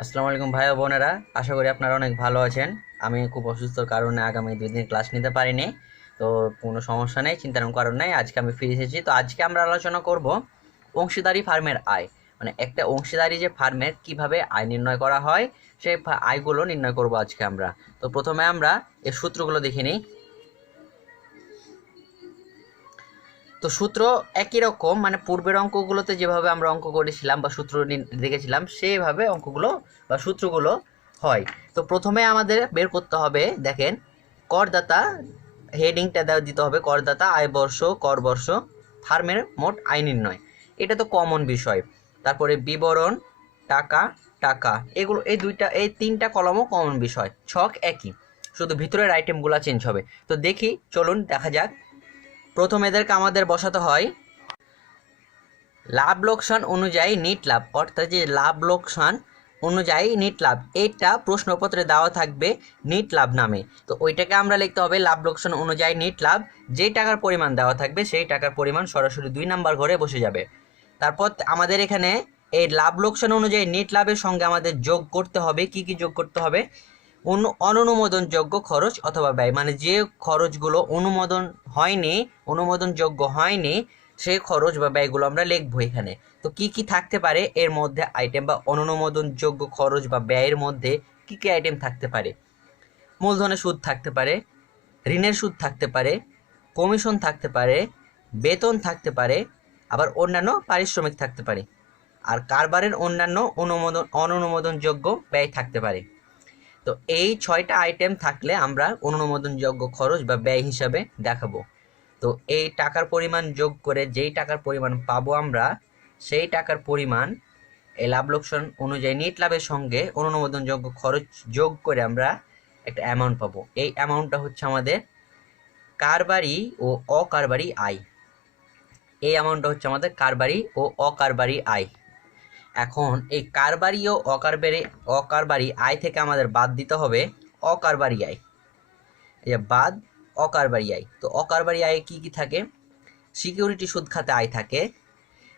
আসসালামু আলাইকুম ভাই ও বোনেরা, আশা করি আপনারা অনেক ভালো আছেন। আমি খুব অসুস্থর কারণে আগামী 2 দিন ক্লাস নিতে পারিনি। তো কোনো সমস্যা নেই, চিন্তার কোনো কারণ নেই, আজকে আমি ফিরে এসেছি। তো আজকে আমরা আলোচনা করব অংশীদারি ফার্মের আয়, মানে একটা অংশীদারি যে ফার্মের কিভাবে আয় নির্ণয় করা হয়, সেই আয়গুলো নির্ণয় করব আজকে আমরা। তো প্রথমে আমরা এর সূত্রগুলো দেখে নিই। তো সূত্র একই রকম, মানে পূর্বের অঙ্কগুলোতে যেভাবে আমরা অঙ্ক করেছিলাম বা সূত্র দেখেছিলাম সেইভাবে অঙ্কগুলো বা সূত্রগুলো হয়। তো প্রথমে আমাদের বের করতে হবে, দেখেন, করদাতা, হেডিংটা দিতে হবে করদাতা, আয় বর্ষ, কর বর্ষ, ফার্মের মোট আয় নির্ণয়। এটা তো কমন বিষয়। তারপরে বিবরণ, টাকা, টাকা, এগুলো এই তিনটা কলমও কমন বিষয়, ছক একই, শুধু ভিতরের আইটেমগুলো চেঞ্জ হবে। তো দেখি, চলুন দেখা যাক। প্রথম এদেরকে আমাদের বসাতে হয় লাভ লোকসান অনুযায়ী নিট লাভ, অর্থাৎ যে লাভ লোকসান অনুযায়ী নিট লাভ, এইটা প্রশ্নপত্রে দেওয়া থাকবে নিট লাভ নামে। তো ওইটাকে আমরা লিখতে হবে লাভ লোকসান অনুযায়ী নিট লাভ। যেই টাকার পরিমাণ দেওয়া থাকবে সেই টাকার পরিমাণ সরাসরি 2 নাম্বার ঘরে বসে যাবে। তারপর আমাদের এখানে এই লাভ লোকসান অনুযায়ী নিট লাভের সঙ্গে আমাদের যোগ করতে হবে, কি কি যোগ করতে হবে? অনুমোদনযোগ্য খরচ অথবা ব্যয়, মানে যে খরচগুলো অনুমোদনযোগ্য হয়নি সেই খরচ বা ব্যয়গুলো আমরা লিখবো এখানে। তো কি কি থাকতে পারে এর মধ্যে আইটেম, বা অনুমোদনযোগ্য খরচ বা ব্যয়ের মধ্যে কি কি আইটেম থাকতে পারে? মূলধনের সুদ থাকতে পারে, ঋণের সুদ থাকতে পারে, কমিশন থাকতে পারে, বেতন থাকতে পারে, আবার অন্যান্য পারিশ্রমিক থাকতে পারে, আর কারবারের অন্যান্য অনুমোদনযোগ্য ব্যয় থাকতে পারে। তো এই 6টা আইটেম থাকলে আমরা অনুমোদনযোগ্য খরচ বা ব্যয় হিসাবে দেখাবো। তো এই টাকার পরিমাণ যোগ করে যেই টাকার পরিমাণ পাবো আমরা, সেই টাকার পরিমাণ এই লাভ লোকসান অনুযায়ী নিট লাভের সঙ্গে অনুমোদনযোগ্য খরচ যোগ করে আমরা একটা অ্যামাউন্ট পাবো। এই অ্যামাউন্টটা হচ্ছে আমাদের কারবারি ও অকারবারি আয়। এই অ্যামাউন্টটা হচ্ছে আমাদের কারবারি ও অকারবারি আয়। এখন এই কারবারি ও অকারবারি আয় থেকে আমাদের বাদ দিতে হবে অকারবারি আয়। এই যে বাদ অকারবারি আয়। তো অকারবারি আয় কি কি থাকে? সিকিউরিটি সুদ খাতে আয় থাকে,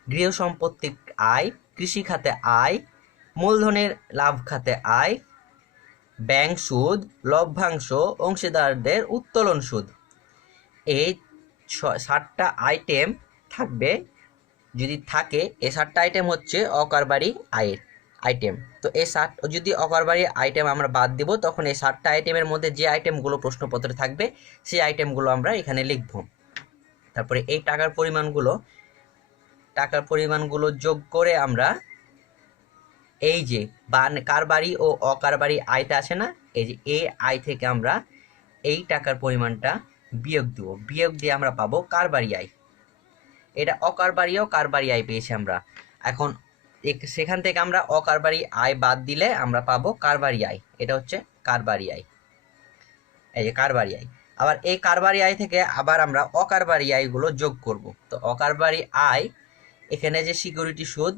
গৃহ সম্পত্তি আয়, কৃষি খাতে আয়, মূলধনের লাভ খাতে আয়, ব্যাংক সুদ, লভ্যাংশ, অংশীদারদের উত্তোলন সুদ। এই 7টা আইটেম থাকবে। যদি থাকে, এই 7টা আইটেম হচ্ছে অকারবারি আয়ের আইটেম। তো এই যদি অকারবারি আইটেম আমরা বাদ দিব, তখন এই 7টা আইটেমের মধ্যে যে আইটেমগুলো প্রশ্নপত্রে থাকবে সেই আইটেমগুলো আমরা এখানে লিখব। তারপরে এই টাকার পরিমাণগুলো যোগ করে আমরা এই যে কারবারি ও অকারবারি আয়টা আছে না, এই যে এই আয় থেকে আমরা এই টাকার পরিমাণটা বিয়োগ দিব, বিয়োগ দিয়ে আমরা পাবো কারবারি আয়। এটা অকারবারি ও কারবারি আয় পেয়েছি আমরা। এখন সেখান থেকে আমরা অকারবারি আয় বাদ দিলে আমরা পাবো কারবারি আয়। এটা হচ্ছে কারবারি আয়, এই যে কারবারি আয়। আবার এই কারবারি আয় থেকে আবার আমরা অকারবারি আয়গুলো যোগ করব। তো অকারবারি আয়, এখানে যে সিকিউরিটি সুদ,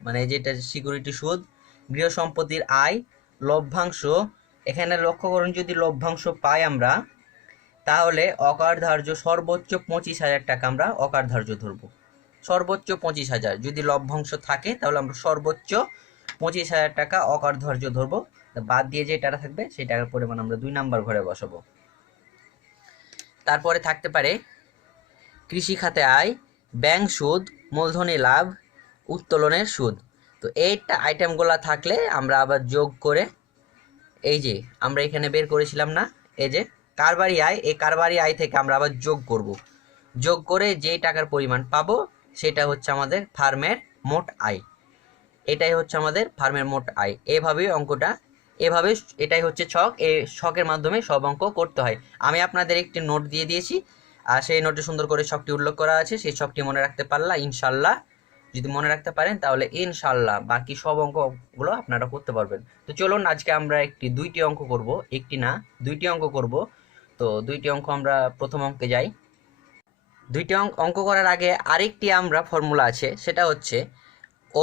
মানে যেটা সিকিউরিটি সুদ, গৃহ সম্পত্তির আয়, লভ্যাংশ, এখানে লক্ষ্য করুন, যদি লভ্যাংশ পাই আমরা, তাহলে অকার ধার্য সর্বোচ্চ 25,000 টাকা আমরা অকার ধার্য ধরবো। সর্বোচ্চ 25,000 যদি লভ্যাংশ থাকে, তাহলে আমরা সর্বোচ্চ 25,000 টাকা অকার ধার্য ধরবো। বাদ দিয়ে যে টাকা থাকবে সেই টাকার পরিমাণ আমরা 2 নাম্বার ঘরে বসাবো। তারপরে থাকতে পারে কৃষি খাতে আয়, ব্যাংক সুদ, মূলধনী লাভ, উত্তোলনের সুদ। তো এইটা আইটেমগুলো থাকলে আমরা আবার যোগ করে, এই যে আমরা এখানে বের করেছিলাম না, এই যে কারবারি আয়, এই কারবারি আয় থেকে আমরা আবার যোগ করব। যোগ করে যেই টাকার পরিমাণ পাবো সেটা হচ্ছে আমাদের ফার্মের মোট আয়। এটাই হচ্ছে আমাদের ফার্মের মোট আয়। এভাবেই অঙ্কটা, এভাবে এটাই হচ্ছে ছক। এই ছকের মাধ্যমে সব অঙ্ক করতে হয়। আমি আপনাদের একটি নোট দিয়ে দিয়েছি, আর সেই নোটে সুন্দর করে ছকটি উল্লেখ করা আছে। সেই ছকটি মনে রাখতে পারলা ইনশাল্লাহ, যদি মনে রাখতে পারেন তাহলে ইনশাল্লাহ বাকি সব অঙ্কগুলো আপনারা করতে পারবেন। তো চলুন আজকে আমরা দুইটি অঙ্ক করব, একটি না দুইটি অঙ্ক করব। তো দুইটি অঙ্ক, আমরা প্রথম অঙ্কে যাই। দুইটি অঙ্ক করার আগে আরেকটি আমরা ফর্মুলা আছে, সেটা হচ্ছে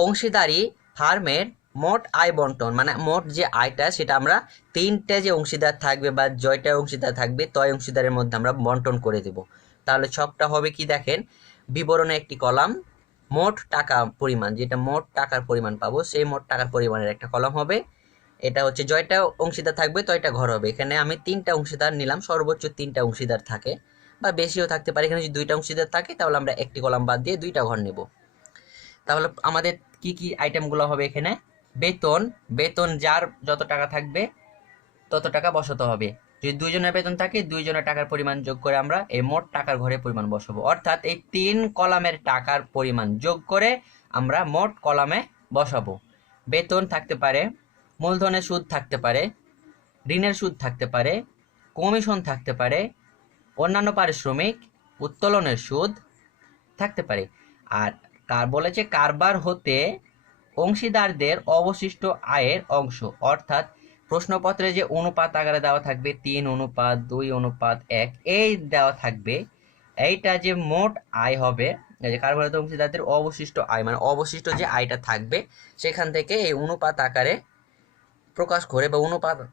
অংশীদারি ফার্মের মোট আয় বন্টন, মানে মোট যে আয়টা সেটা আমরা 3টে যে অংশীদার থাকবে বা জয়টা অংশীদার থাকবে তয় অংশীদারের মধ্যে আমরা বন্টন করে দেব। তাহলে ছকটা হবে কি দেখেন, বিবরণে একটি কলাম, মোট টাকা পরিমাণ, যেটা মোট টাকার পরিমাণ পাবো সেই মোট টাকার পরিমাণের একটা কলাম হবে। এটা হচ্ছে জয়টা অংশীদার থাকবে তয়টা ঘর হবে। এখানে আমি 3টা অংশীদার নিলাম, সর্বোচ্চ 3টা অংশীদার থাকে বা বেশিও থাকতে পারে। এখানে যদি 2টা অংশীদার থাকে তাহলে আমরা একটি কলাম বাদ দিয়ে 2টা ঘর নেব। তাহলে আমাদের কি কি আইটেমগুলো হবে এখানে? বেতন, বেতন যার যত টাকা থাকবে তত টাকা বসাতে হবে। যদি 2 জনের বেতন থাকে 2 জনের টাকার পরিমাণ যোগ করে আমরা এই মোট টাকার ঘরে পরিমাণ বসাবো। অর্থাৎ এই 3 কলামের টাকার পরিমাণ যোগ করে আমরা মোট কলামে বসাবো। বেতন থাকতে পারে, মূলধনের সুদ থাকতে পারে, ঋণের সুদ থাকতে পারে, কমিশন থাকতে পারে, অন্যান্য পারিশ্রমিক, উত্তোলনের সুদ থাকতে পারে। আর বলেছে কারবার হতে অংশীদারদের অবশিষ্ট আয়ের অংশ, অর্থাৎ প্রশ্নপত্রে যে অনুপাত আকারে দেওয়া থাকবে 3:2:1 এই দেওয়া থাকবে, এইটা যে মোট আয় হবে, যে কারবার হতে অংশীদারদের অবশিষ্ট আয় মানে অবশিষ্ট যে আয়টা থাকবে সেখান থেকে এই অনুপাত আকারে প্রকাশ করে বা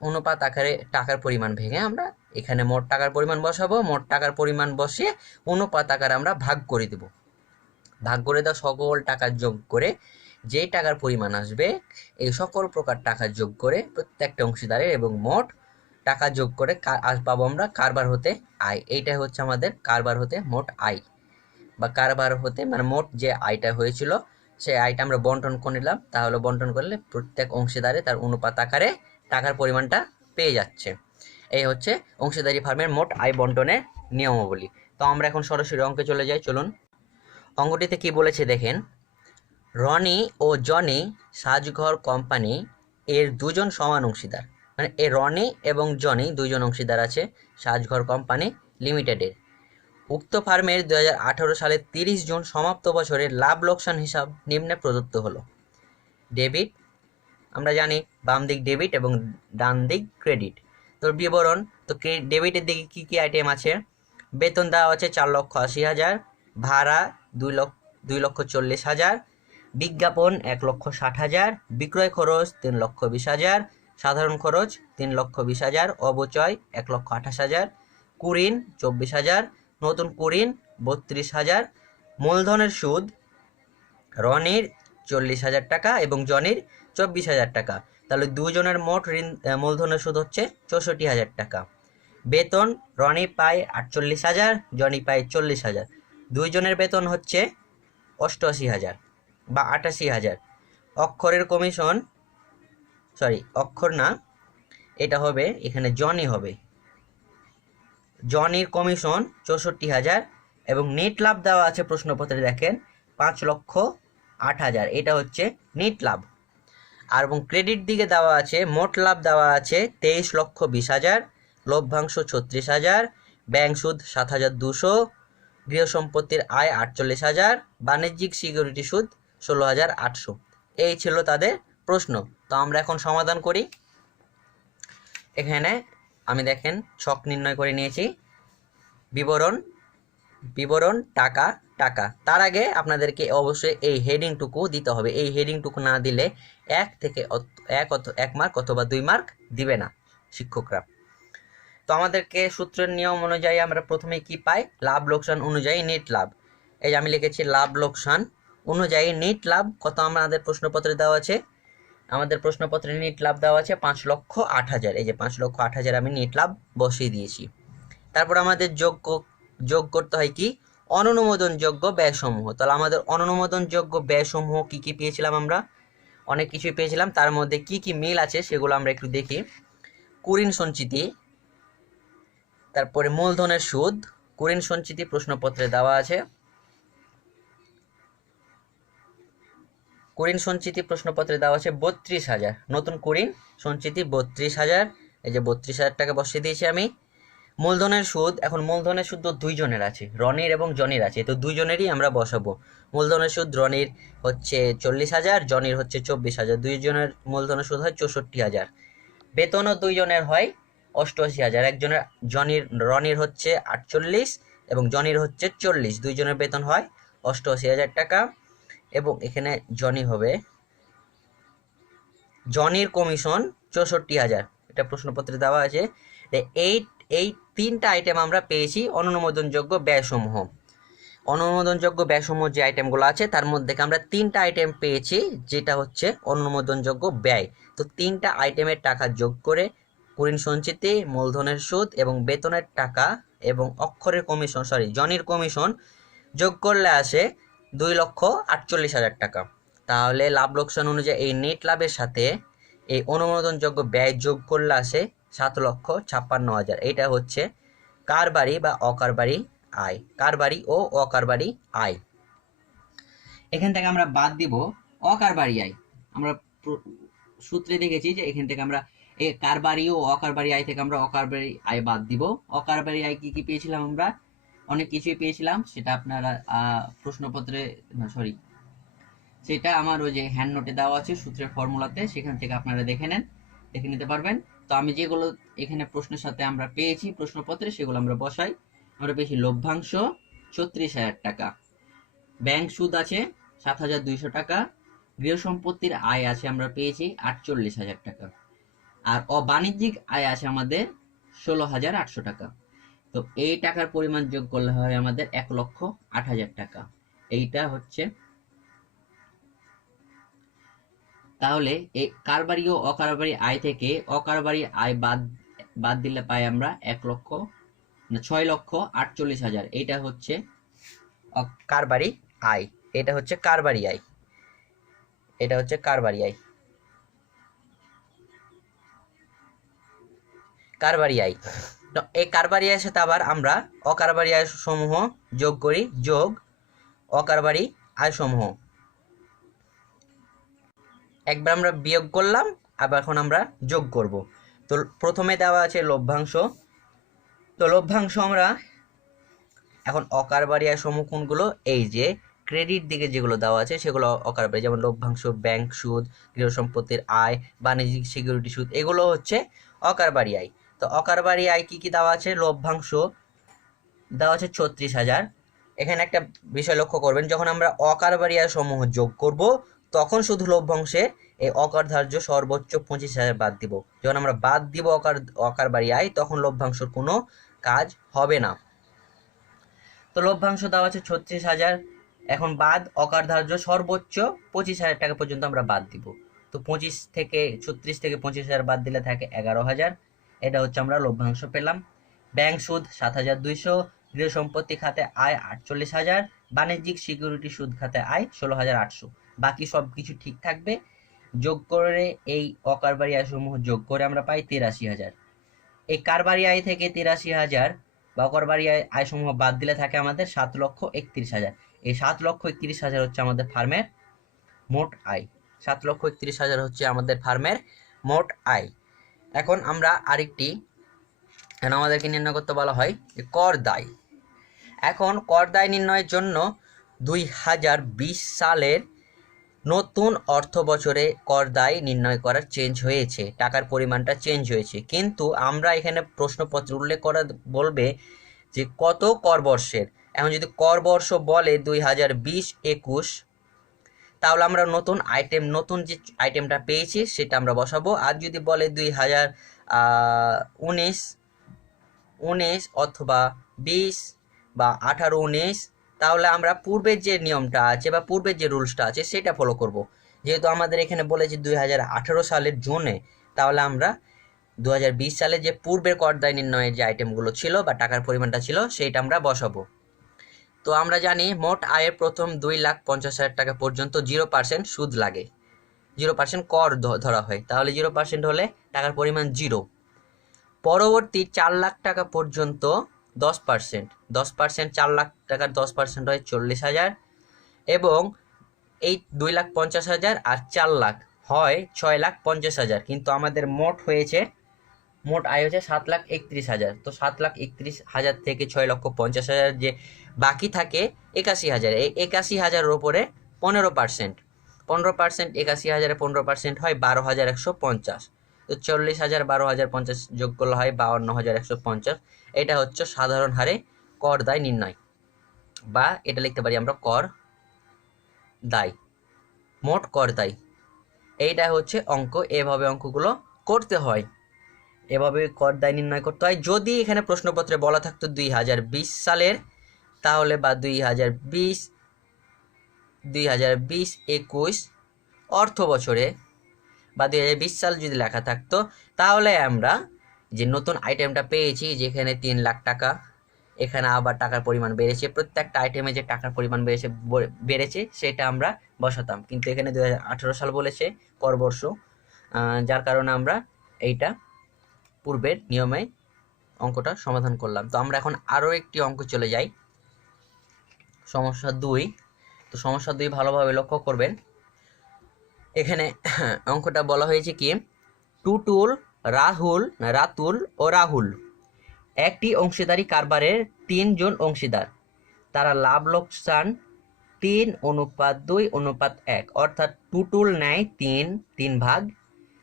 অনুপাত আকারে টাকার পরিমাণ ভেঙে আমরা এখানে মোট টাকার পরিমাণ বসাবো। মোট টাকার পরিমাণ বসিয়ে অনুপাত আকারে আমরা ভাগ করে দেব। ভাগ করে দেওয়া সকল টাকা যোগ করে যে টাকার পরিমাণ আসবে এই সকল প্রকার টাকা যোগ করে প্রত্যেকটা অংশীদারের এবং মোট টাকা যোগ করে পাবো আমরা কারবার হতে আয়। এইটাই হচ্ছে আমাদের কারবার হতে মোট আয় বা কারবার হতে মানে মোট যে আয়টা হয়েছিল সেই আয়টা আমরা বন্টন করে নিলাম। তাহলে বন্টন করলে প্রত্যেক অংশীদারে তার অনুপাত আকারে টাকার পরিমাণটা পেয়ে যাচ্ছে। এই হচ্ছে অংশীদারি ফার্মের মোট আয় বন্টনের নিয়মাবলী। তো আমরা এখন সরাসরি অঙ্কে চলে যাই, চলুন। অঙ্কটিতে কি বলেছে দেখেন, রনি ও জনি সাজঘর কোম্পানি এর 2 জন সমান অংশীদার। মানে এই রনি এবং জনি 2 জন অংশীদার আছে সাজঘর কোম্পানি লিমিটেডের। উক্ত ফার্মের 2018 সালে 30 জুন সমাপ্ত বছরের লাভ লোকসান হিসাব নিম্নে প্রদত্ত হলো। ডেবিট, আমরা জানি বাম দিক ডেবিট এবং ডান দিক ক্রেডিট। তো বিবরণ, তো ডেবিটের দিকে কি কি আইটেম আছে? বেতন দেওয়া আছে 4,80,000, ভাড়া 2,40,000, বিজ্ঞাপন 1,60,000, বিক্রয় খরচ 3,20,000, সাধারণ খরচ 3,20,000, অবচয় 1,28,000, কুড়িন 24,000, নতুন কুড়িন 32,000, মূলধনের সুদ রনির 40,000 টাকা এবং জনির 24,000 টাকা। তাহলে 2 জনের মোট ঋণ মূলধনের সুদ হচ্ছে 64,000 টাকা। বেতন রনি পায় 48,000, জনি পায় 40,000। 2 জনের বেতন হচ্ছে 88,000 বা 88,000। অক্ষরের কমিশন, অক্ষর না, এটা হবে এখানে জনি হবে। জনির কমিশন 64,000 এবং নেট লাভ দেওয়া আছে প্রশ্নপত্রে দেখেন 5,08,000, এটা হচ্ছে নেট লাভ। আর এবং ক্রেডিট দিকে দেওয়া আছে মোট লাভ দেওয়া আছে 23,20,000, লভ্যাংশ 36,000, ব্যাংক সুদ 7,200, গৃহ সম্পত্তির আয় 48,000, বাণিজ্যিক সিকিউরিটি সুদ 16,800। এই ছিল তাদের প্রশ্ন। তো আমরা এখন সমাধান করি। এখানে আমি দেখেন ছক নির্ণয় করে নিয়েছি। বিবরণ টাকা টাকা। তার আগে আপনাদেরকে অবশ্যই এই হেডিংটুকু দিতে হবে। এই হেডিংটুকু না দিলে 1 মার্ক অথবা 2 মার্ক দিবে না শিক্ষকরা। তো আমাদেরকে সূত্রের নিয়ম অনুযায়ী আমরা প্রথমে কি পাই? লাভ লোকসান অনুযায়ী নেট লাভ। এই যে আমি লিখেছি লাভ লোকসান অনুযায়ী নেট লাভ কত আমাদের প্রশ্নপত্রে দেওয়া আছে। আমাদের প্রশ্নপত্রে নেট লাভ দেওয়া আছে 5,08,000। এই যে 5,08,000 আমি নেট লাভ বসিয়ে দিয়েছি। তারপর আমাদের যোগ করতে হয় কি? অননুমোদনযোগ্য ব্যয়সমূহ। তাহলে আমাদের অননুমোদনযোগ্য ব্যয়সমূহ কি কি পেয়েছিলাম? আমরা অনেক কিছুই পেয়েছিলাম। তার মধ্যে কি কি মিল আছে সেগুলো আমরা একটু দেখি। কুড়িন সঞ্চিতি, তারপরে মূলধনের সুদ, কুড়িন সঞ্চিতি প্রশ্নপত্রে দেওয়া আছে। কুড়িন সঞ্চিতি প্রশ্নপত্রে দেওয়া আছে 32,000। নতুন কুড়িন সঞ্চিতি 32,000। এই যে 32,000 টাকা বসিয়ে দিয়েছি আমি। মূলধনের সুদ, এখন মূলধনের সুদ তো 2 জনের আছে, রনির এবং জনির আছে, তো 2 জনেরই আমরা বসাবো। মূলধনের সুদ রনির হচ্ছে 40,000, জনির হচ্ছে 24,000। 2 জনের মূলধনের সুদ হয় 64,000। বেতনও 2 জনের হয় 88,000। একজনের রনির হচ্ছে 48 এবং জনির হচ্ছে 40। 2 জনের বেতন হয় 88,000 টাকা। এবং এখানে জনি হবে, জনির কমিশন 64,000, এটা প্রশ্নপত্রে দেওয়া আছে। এই 3টা আইটেম আমরা পেয়েছি অননুমোদনযোগ্য ব্যয়সমূহ। অনুমোদনযোগ্য ব্যয়সমূহ যে আইটেমগুলো আছে তার মধ্যে থেকে আমরা 3টা আইটেম পেয়েছি, যেটা হচ্ছে অনুমোদনযোগ্য ব্যয়। তো 3টা আইটেমের টাকা যোগ করে কুড়িন সঞ্চিতি, মূলধনের সুদ এবং বেতনের টাকা এবং অক্ষরের কমিশন জনির কমিশন যোগ করলে আসে 2,48,000 টাকা। তাহলে লাভ লোকসান অনুযায়ী এই নেট লাভের সাথে এই অনুমোদনযোগ্য ব্যয় যোগ করলে আসে 7,56,000। এটা হচ্ছে কারবারি বা অকারবারি আয়, কারবারি ও অকারবারি আয়। এখান থেকে আমরা বাদ দিব অকারবারি আয়। আমরা সূত্রে দেখেছি যে এখান থেকে আমরা এই কারবারি ও অকারবারি আয় থেকে আমরা অকারবারি আয় বাদ দিব। অকারবারি আয় কি কি পেয়েছিলাম? আমরা অনেক কিছুই পেয়েছিলাম, সেটা আপনারা প্রশ্নপত্রে সেটা আমার ওই যে হ্যান্ড নোটে দেওয়া আছে সূত্রের ফর্মুলাতে, সেখান থেকে আপনারা দেখে নিতে পারবেন। তো আমি যেগুলো এখানে প্রশ্নের সাথে আমরা পেয়েছি প্রশ্নপত্রে সেগুলো আমরা বসাই। আমরা পেয়েছি লভ্যাংশ 36,000 টাকা, ব্যাংক সুদ আছে 7,200 টাকা, গৃহ সম্পত্তির আয় আছে আমরা পেয়েছি 48,000 টাকা, আর অবাণিজ্যিক আয় আছে আমাদের 16,800 টাকা। তো এই টাকার পরিমাণ যোগ করলে হয় আমাদের 1,08,000 টাকা। এইটা হচ্ছে, তাহলে এই কারবারি ও অকারবারি আয় থেকে অকারবারি আয় বাদ দিলে পাই আমরা 6,48,000। এটা হচ্ছে কারবারি আয়, এটা হচ্ছে কারবারি আয়, এটা হচ্ছে কারবারি আয়, কারবারি আয়। তো এই কারবারি আয়ের সাথে আবার আমরা অকারবারি আয় সমূহ যোগ করি, যোগ অকারবারি আয় সমূহ। একবার আমরা বিয়োগ করলাম, আবার এখন আমরা যোগ করব। তো প্রথমে দেওয়া আছে লভ্যাংশ। তো লভ্যাংশ আমরা এখন অকারবারি আয় সমূহ কোনগুলো? এই যে ক্রেডিট দিকে যেগুলো দেওয়া আছে সেগুলো অকারবারি, যেমন লভ্যাংশ, ব্যাংক সুদ, গৃহ সম্পত্তির আয়, বাণিজ্যিক সিকিউরিটি সুদ, এগুলো হচ্ছে অকারবারি আয়। তো অকারবারি আয় কি কি দেওয়া আছে? লভ্যাংশ দেওয়া আছে 36,000। এখানে একটা বিষয় লক্ষ্য করবেন, যখন আমরা অকারবারি আয় সমূহ যোগ করব তখন শুধু লভ্যাংশে এই অকারধার্য সর্বোচ্চ 25,000 বাদ দিব। যখন আমরা বাদ দিব অকারবারি আয় তখন লভ্যাংশের কোনো কাজ হবে না। তো লভ্যাংশ দেওয়া আছে 36,000, এখন বাদ অকারধার্য সর্বোচ্চ 25,000 টাকা পর্যন্ত আমরা বাদ দিব। তো 36 থেকে 25,000 বাদ দিলে থাকে 11,000। এটা হচ্ছে আমরা লভ্যাংশ পেলাম। ব্যাংক সুদ 7,200, গৃহ সম্পত্তি খাতে আয় 48,000, বাণিজ্যিক সিকিউরিটি সুদ খাতে আয় 16,800। বাকি সব কিছু ঠিক থাকবে। যোগ করে এই অকারবারি আয় সমূহ যোগ করে আমরা পাই 83,000। এই কারবারি আয় থেকে 83,000 বা অকারবারি আয় সমূহ বাদ দিলে থাকে আমাদের 7,31,000। এই 7,31,000 হচ্ছে আমাদের ফার্মের মোট আয়। 7,31,000 হচ্ছে আমাদের ফার্মের মোট আয়। এখন আমরা আরেকটি, আমাদেরকে নির্ণয় করতে বলা হয় কর দায়। এখন কর দায় নির্ণয়ের জন্য 2020 সালের নতুন অর্থ বছরে কর দায় নির্ণয় করার চেঞ্জ হয়েছে, টাকার পরিমাণটা চেঞ্জ হয়েছে। কিন্তু আমরা এখানে প্রশ্নপত্র উল্লেখ করা বলবে যে কত কর বর্ষের। এখন যদি কর বর্ষ বলে 2020-21, তাহলে আমরা নতুন যে আইটেমটা পেয়েছি সেটা আমরা বসাবো। আর যদি বলে 2019 অথবা 20 বা 18-19, তাহলে আমরা পূর্বের যে নিয়মটা আছে বা পূর্বের যে রুলসটা আছে সেটা ফলো করব। যেহেতু আমাদের এখানে বলেছে 2018 সালের জুনে, তাহলে আমরা 2020 সালে যে পূর্বের কর দায় নির্ণয়ের যে আইটেমগুলো ছিল বা টাকার পরিমাণটা ছিল সেইটা আমরা বসাবো। তো আমরা জানি মোট আয়ের প্রথম 2,50,000 টাকা পর্যন্ত 0% সুদ লাগে, 0% কর ধরা হয়। তাহলে 0% হলে টাকার পরিমাণ 0। পরবর্তী 4 লাখ টাকা পর্যন্ত 10%, 4 লাখ টাকার 10% হয় 40,000, এবং এই 2,50,000 আর 4 লাখ হয় 6,50,000। কিন্তু আমাদের মোট আয় হয়েছে 7,31,000। তো 7,31,000 থেকে 6,50,000 যে বাকি থাকে 81,000, এই 81,000-এর উপরে 15%, 81,000-এ 15% হয় 12,150। তো 40,000 12,050 যোগ করলে হয় 52,150। এটা হচ্ছে সাধারণ হারে কর দায় নির্ণয়, বা এটা লিখতে পারি আমরা কর দায়, মোট কর দায়। এইটা হচ্ছে অঙ্ক। এভাবে অঙ্কগুলো করতে হয়, এভাবে কর দায় নির্ণয় করতে হয়। যদি এখানে প্রশ্নপত্রে বলা থাকতো 2020 সালের তাহলে বা 2020-21 অর্থ বছরে বা 2020 সাল যদি লেখা থাকতো, তাহলে আমরা যে নতুন আইটেমটা পেয়েছি যেখানে 3 লাখ টাকা, এখানে আবার টাকার পরিমাণ বেড়েছে, প্রত্যেকটা আইটেমে যে টাকার পরিমাণ বেড়েছে সেটা আমরা বসাতাম। কিন্তু এখানে 2018 সাল বলেছে কর বর্ষ, যার কারণে আমরা এইটা পূর্বের নিয়মে অঙ্কটা সমাধান করলাম। তো আমরা এখন আরও একটি অঙ্ক চলে যাই, সমস্যা 2। তো সমস্যা 2 ভালোভাবে লক্ষ্য করবেন। এখানে অঙ্কটা বলা হয়েছে কি, টুটুল, রাতুল ও রাহুল একটি অংশীদারি কারবারের 3 জন অংশীদার। তারা লাভ লোকসান 3:2:1, অর্থাৎ টুটুল নেয় 3 ভাগ,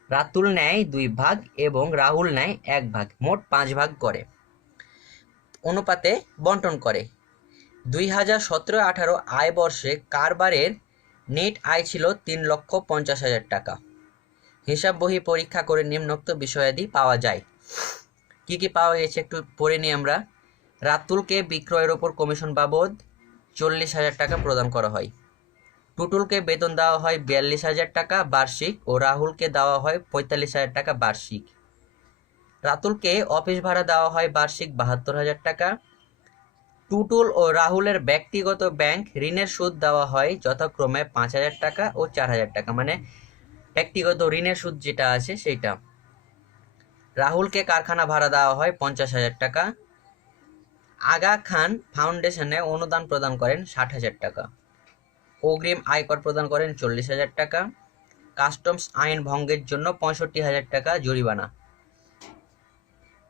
রাতুল নেয় 2 ভাগ এবং রাহুল নেয় 1 ভাগ, মোট 5 ভাগ করে অনুপাতে বন্টন করে। 2017-18 আয় বর্ষে কারবারের নেট আয় ছিল 3,50,000 টাকা। হিসাব বহি পরীক্ষা করে নিম্নোক্ত বিষয়াদি পাওয়া যায়। কি কি পাওয়া গেছে একটু পড়ে নিই আমরা। রাতুলকে বিক্রয়ের ওপর কমিশন বাবদ 40,000 টাকা প্রদান করা হয়। টুটুলকে বেতন দেওয়া হয় 42,000 টাকা বার্ষিক ও রাহুলকে দেওয়া হয় 45,000 টাকা বার্ষিক। রাতুলকে অফিস ভাড়া দেওয়া হয় বার্ষিক 72,000 টাকা। টুটুল ও রাহুলের ব্যক্তিগত ব্যাংক ঋণের সুদ দেওয়া হয় যথাক্রমে 5,000 টাকা ও 4,000 টাকা, মানে ব্যক্তিগত ঋণের সুদ যেটা আছে সেইটা। রাহুলকে কারখানা ভাড়া দেওয়া হয় 50,000 টাকা। আগা খান ফাউন্ডেশনে অনুদান প্রদান করেন 60,000 টাকা। অগ্রিম আয়কর প্রদান করেন 40,000 টাকা। কাস্টমস আইন ভঙ্গের জন্য 65,000 টাকা জরিমানা।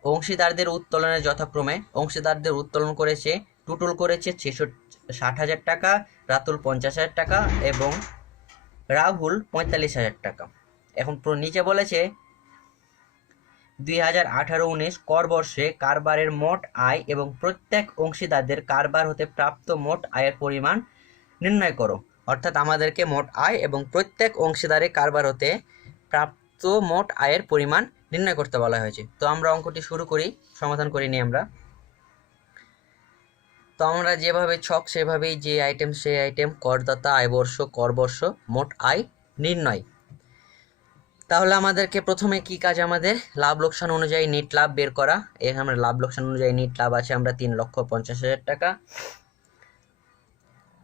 অংশীদারদের উত্তোলনের যথাক্রমে অংশীদারদের উত্তোলন করেছে, টুটুল করেছে 60,000 টাকা, রাতুল 50,000 টাকা এবং রাহুল 45,000 টাকা। এখন নিচে বলেছে 2018-19 কর বর্ষে কারবারের মোট আয় এবং প্রত্যেক অংশীদারদের কারবার হতে প্রাপ্ত মোট আয়ের পরিমাণ নির্ণয় করো। অর্থাৎ আমাদেরকে মোট আয় এবং প্রত্যেক অংশীদারের কারবার হতে প্রাপ্ত মোট আয়ের পরিমাণ নির্ণয় করতে বলা হয়েছে। তো আমরা অঙ্কটি শুরু করি, সমাধান করে নিই আমরা। তো আমরা যেভাবে ছক সেভাবেই যে আইটেম সেই আইটেম, করদাতা, আয়বর্ষ, করবর্ষ, মোট আয় নির্ণয়। তাহলে আমাদেরকে প্রথমে কি কাজ, আমাদের লাভ লোকসান অনুযায়ী নেট লাভ বের করা। এখানে আমরা লাভ লোকসান অনুযায়ী নেট লাভ আছে আমরা 3,50,000 টাকা,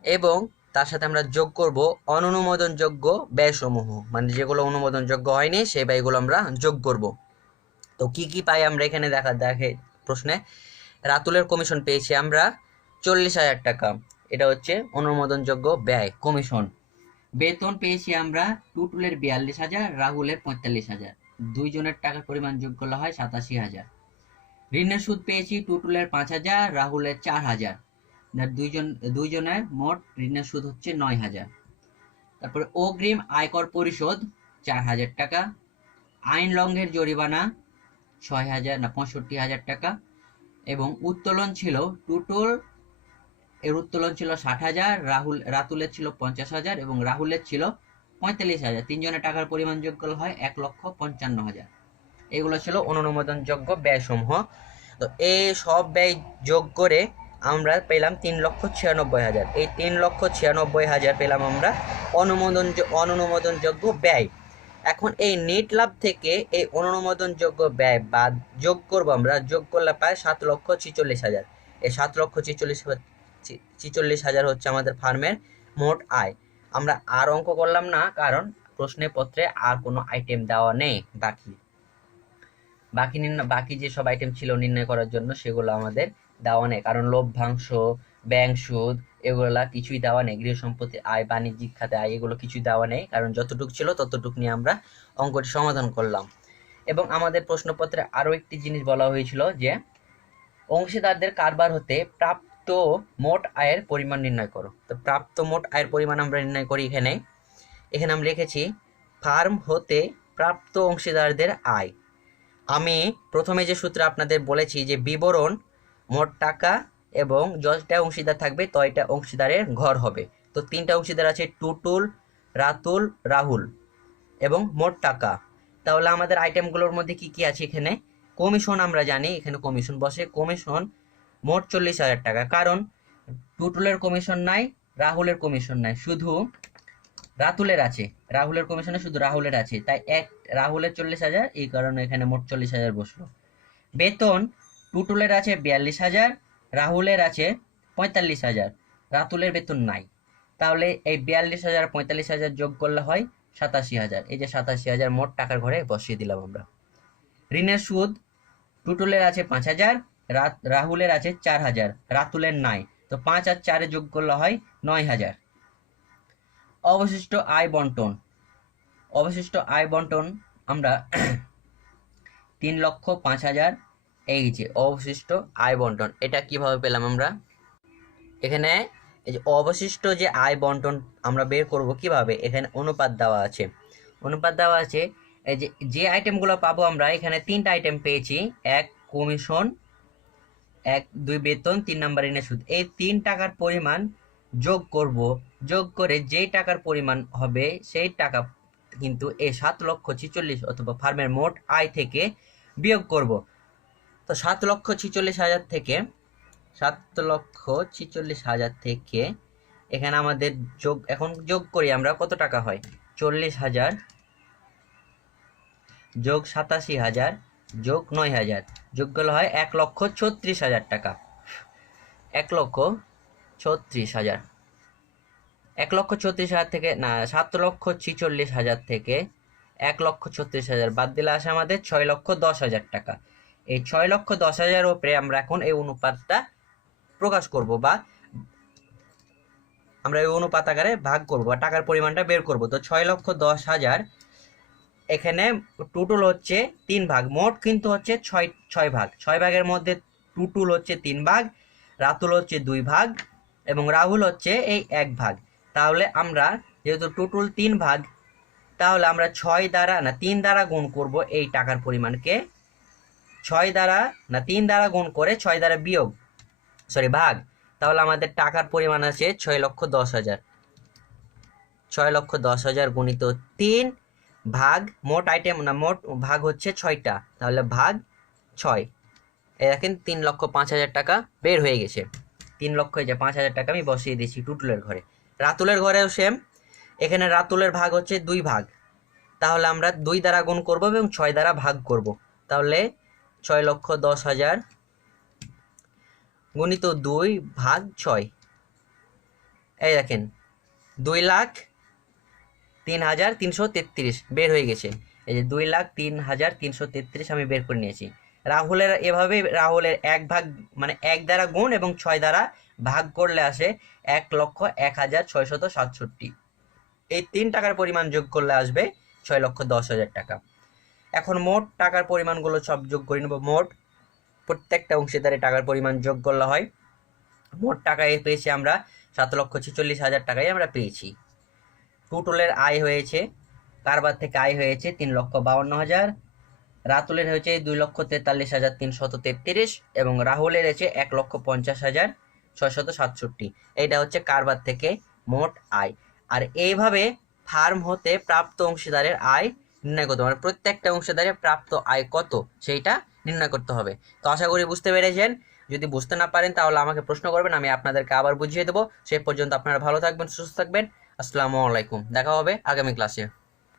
এবং তার সাথে আমরা যোগ করব অননুমোদনযোগ্য ব্যয়সমূহ, মানে যেগুলো অনুমোদনযোগ্য হয়নি সেই ব্যয়গুলো আমরা যোগ করব। তো কি কি পাই আমরা এখানে দেখে প্রশ্নে। রাতুলের কমিশন পেয়েছি আমরা 40,000 টাকা, এটা হচ্ছে অনুমোদনযোগ্য ব্যয় কমিশন। বেতন পেয়েছি আমরা টুটুলের 42,000, রাহুলের 45,000, দুইজনের টাকার পরিমাণ যোগ করলে হয় 87,000। ঋণের সুদ পেয়েছি টুটুলের 5,000, রাহুলের 4,000, দুইজনের মোট ঋণের সুদ হচ্ছে 9,000। তারপরে অগ্রিম আয়কর পরিশোধ 4,000 টাকা, আইন লঙ্ঘের জরিমানা 65,000 টাকা, এবং উত্তোলন ছিল টুটুল এর উত্তোলন ছিল 60,000, রাতুলের ছিল 50,000 এবং রাহুলের ছিল 45,000। তিনজনের টাকার পরিমাণ যোগ করলে হয় 1,55,000। এগুলো ছিল অনুমোদনযোগ্য ব্যয়সমূহ। তো এই সব ব্যয় যোগ করে আমরা পেলাম 3,96,000। এই 3,96,000 পেলাম আমরা অনুমোদনযোগ্য ব্যয়। এখন এই নেট লাভ থেকে এই অনুমোদনযোগ্য ব্যয় বাদ যোগ করবো আমরা, যোগ করলে পায় 7,46,000। এই 7,46,000 হচ্ছে আমাদের ফার্মের মোট আয়। আমরা আর অঙ্ক করলাম না, কারণ প্রশ্নপত্রে আর কোনো আইটেম দেওয়া নেই। বাকি যে সব আইটেম ছিল নির্ণয় করার জন্য সেগুলো আমাদের দেওয়া নেই, কারণ লভ্যাংশ, ব্যাংক সুদ এগুলা কিছুই দেওয়া নেই। গৃহ সম্পত্তি আয়, বাণিজ্যিক খাতে আয়, এগুলো কিছুই দেওয়া নেই, কারণ যতটুকু ছিল ততটুকু নিয়ে আমরা অঙ্কটি সমাধান করলাম। এবং আমাদের প্রশ্নপত্রে আরো একটি জিনিস বলা হয়েছিল যে অংশীদারদের কারবার হতে প্রাপ্ত মোট আয়ের পরিমাণ নির্ণয় করো। তো প্রাপ্ত মোট আয়ের পরিমাণ আমরা নির্ণয় করি এখানে আমরা লিখেছি ফার্ম হতে প্রাপ্ত অংশীদারদের আয়। আমি প্রথমে যে সূত্র আপনাদের বলেছি যে বিবরণ মোট টাকা এবং যতটা অংশীদার থাকবে ততটা অংশীদারের ঘর হবে। তো 3টা অংশীদার আছে টুটুল, রাতুল, রাহুল এবং মোট টাকা। তাহলে আমাদের আইটেমগুলোর মধ্যে কি কি আছে, এখানে কমিশন আমরা জানি, এখানে কমিশন বসে। কমিশন মোট 40,000 টাকা, কারণ টুটুলের কমিশন নাই, রাহুলের কমিশন নাই, শুধু রাতুলের আছে। রাহুলের কমিশনে শুধু রাহুলের আছে, তাই এক রাহুলের 40,000, এই কারণে এখানে মোট 40,000 বসলো। বেতন টুটুলের আছে 42,000, রাহুলের আছে 45,000, রাতুলের বেতন নাই। তাহলে এই 42,000 45,000 যোগ করলে হয় 87,000। এই যে 87,000 মোট টাকার ঘরে বসিয়ে দিলাম আমরা। ঋণের সুদ টুটুলের আছে 5,000, রাহুলের আছে 4,000, রাতুলের নাই, তো 5 আর 4 যোগ করলে হয় 9,000। অবশিষ্ট আয় বন্টন, অবশিষ্ট আয় বন্টন আমরা 3,05,000। এই যে অবশিষ্ট আয় বন্টন, এটা কিভাবে পেলাম আমরা? এখানে এই যে অবশিষ্ট যে আয় বন্টন আমরা বের করব কিভাবে, এখানে অনুপাত দেওয়া আছে। অনুপাত দেওয়া আছে, এই যে যে আইটেমগুলো পাবো আমরা, এখানে 3টা আইটেম পেয়েছি। 1 কমিশন, 2 বেতন, 3 নাম্বার ঋণের সুদ। এই 3 টাকার পরিমাণ যোগ করব, যোগ করে যেই টাকার পরিমাণ হবে সেই টাকা কিন্তু এই 7,46,000 অথবা ফার্মের মোট আয় থেকে বিয়োগ করব। তো 7,46,000 থেকে 7,46,000 থেকে এখানে আমাদের যোগ, এখন যোগ করি আমরা, কত টাকা হয়? 40,000 যোগ 87,000 যোগ 9,000 যোগ করলে হয় 1,36,000 টাকা। 1,36,000, 1,36,000 থেকে না, 7,46,000 থেকে 1,36,000 বাদ দিলে আসে আমাদের 6,10,000 টাকা। এই 6,10,000 উপরে আমরা এখন এই অনুপাতটা প্রকাশ করব, বা আমরা এই অনুপাত আকারে ভাগ করব, বা টাকার পরিমাণটা বের করব। তো 6,10,000 এখানে টুটুল হচ্ছে 3 ভাগ, মোট কিন্তু হচ্ছে 6 ভাগ। 6 ভাগের মধ্যে টুটুল হচ্ছে 3 ভাগ, রাতুল হচ্ছে 2 ভাগ, এবং রাহুল হচ্ছে এই 1 ভাগ। তাহলে আমরা যেহেতু টুটুল 3 ভাগ, তাহলে আমরা 6 দ্বারা না 3 দ্বারা গুণ করব এই টাকার পরিমাণকে। 6 দ্বারা না 3 দ্বারা গুণ করে 6 দ্বারা বিয়োগ, ভাগ। তাহলে আমাদের টাকার পরিমাণ আছে 6,10,000। 6,10,000 গুণিত 3 ভাগ মোট আইটেম না, মোট ভাগ হচ্ছে 6টা, তাহলে ভাগ 6। এই দেখেন 3,05,000 টাকা বের হয়ে গেছে। 3,05,000 টাকা আমি বসিয়ে দিয়েছি টুটুলের ঘরে। রাতুলের ঘরেও সেম, এখানে রাতুলের ভাগ হচ্ছে 2 ভাগ, তাহলে আমরা 2 দ্বারা গুণ করব এবং 6 দ্বারা ভাগ করব। তাহলে 6,10,000 গুণিত 2 ভাগ 6, এই দেখেন 2,03,333 বের হয়ে গেছে। এই যে 2,03,333 আমি বের করে নিয়েছি। রাহুলের এভাবে, রাহুলের 1 ভাগ মানে 1 দ্বারা গুণ এবং 6 দ্বারা ভাগ করলে আসে 1,01,667। এই 3 টাকার পরিমাণ যোগ করলে আসবে 6,10,000 টাকা। এখন মোট টাকার পরিমাণগুলো সব যোগ করে নেব। মোট প্রত্যেকটা অংশীদারে টাকার পরিমাণ যোগ করলে হয়, মোট টাকায় পেয়েছি আমরা 7,46,000 টাকাই আমরা পেয়েছি। টুটুলের আয় হয়েছে, কারবার থেকে আয় হয়েছে 3,52,000, রাতুলের হয়েছে 2,43,333, এবং রাহুলের হয়েছে 1,50,667। এইটা হচ্ছে কারবার থেকে মোট আয়। আর এইভাবে ফার্ম হতে প্রাপ্ত অংশীদারের আয় নির্ণয় করতে হবে, প্রত্যেকটা অংশীদারের প্রাপ্ত আয় কত সেইটা নির্ণয় করতে হবে। তো আশা করি বুঝতে পেরেছেন। যদি বুঝতে না পারেন তাহলে আমাকে প্রশ্ন করবেন, আমি আপনাদেরকে আবার বুঝিয়ে দেবো। সে পর্যন্ত আপনারা ভালো থাকবেন, সুস্থ থাকবেন। আসসালামু আলাইকুম, দেখা হবে আগামী ক্লাসে।